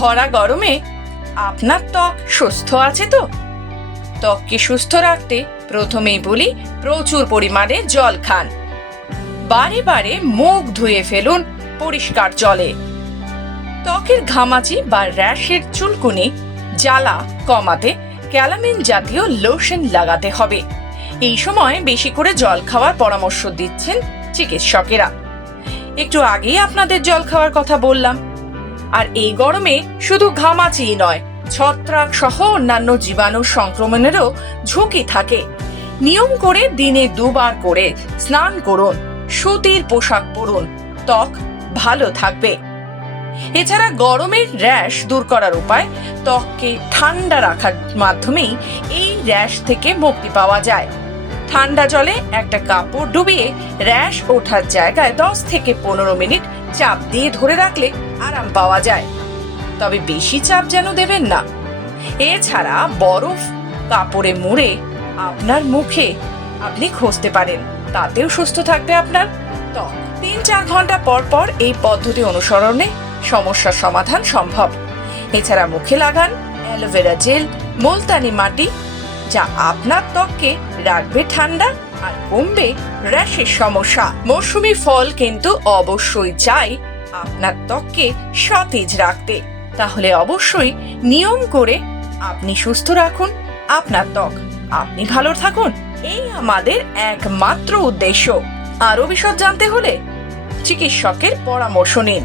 ভরা গরমে আপনার ত্বক সুস্থ আছে তো? ত্বককে সুস্থ রাখতে প্রথমেই বলি, প্রচুর পরিমাণে জল খান। বারে বারে মুখ ধুয়ে ফেলুন পরিষ্কার জলে। ত্বকের ঘামাচি বা র্যাশের চুলকুনি, জ্বালা কমাতে ক্যালামিন জাতীয় লোশন লাগাতে হবে। এই সময় বেশি করে জল খাওয়ার পরামর্শ দিচ্ছেন চিকিৎসকেরা। একটু আগেই আপনাদের জল খাওয়ার কথা বললাম। আর এই গরমে শুধু ঘামাচিই নয়, ছত্রাক সহ অন্যান্য জীবাণু সংক্রমণেরও ঝুঁকি থাকে। নিয়ম করে দিনে 2 বার করে স্নান করুন, সুতির পোশাক পরুন, ত্বক ভালো থাকবে। এছাড়া গরমের র্যাশ দূর করার উপায়, ত্বককে ঠান্ডা রাখার মাধ্যমেই এই র্যাশ থেকে মুক্তি পাওয়া যায়। ঠান্ডা জলে একটা কাপড় ডুবিয়ে র্যাশ ওঠার জায়গায় 10 থেকে 15 মিনিট চাপ দিয়ে ধরে রাখলে আরাম পাওয়া যায়। তবে বেশি চাপ যেন দেবেন না। এছাড়া বরফ কাপড়ে মুড়ে আপনার মুখে আপনি ঘষতে পারেন, তাতেও সুস্থ থাকবে আপনার ত্বক। 3-4 ঘন্টা পর পর এই পদ্ধতি অনুসরণে সমস্যার সমাধান সম্ভব। এছাড়া মুখে লাগান অ্যালোভেরা জেল, মুলতানি মাটি, যা আপনার ত্বককে রাখবে ঠান্ডা আর কমবে র্যাশের সমস্যা। মৌসুমী ফল কিন্তু অবশ্যই চাই আপনার ত্বককে সতেজ রাখতে। তাহলে অবশ্যই নিয়ম করে আপনি সুস্থ রাখুন আপনার ত্বক, আপনি ভালো থাকুন, এই আমাদের একমাত্র উদ্দেশ্য। আরো বিশদ জানতে হলে চিকিৎসকের পরামর্শ নিন।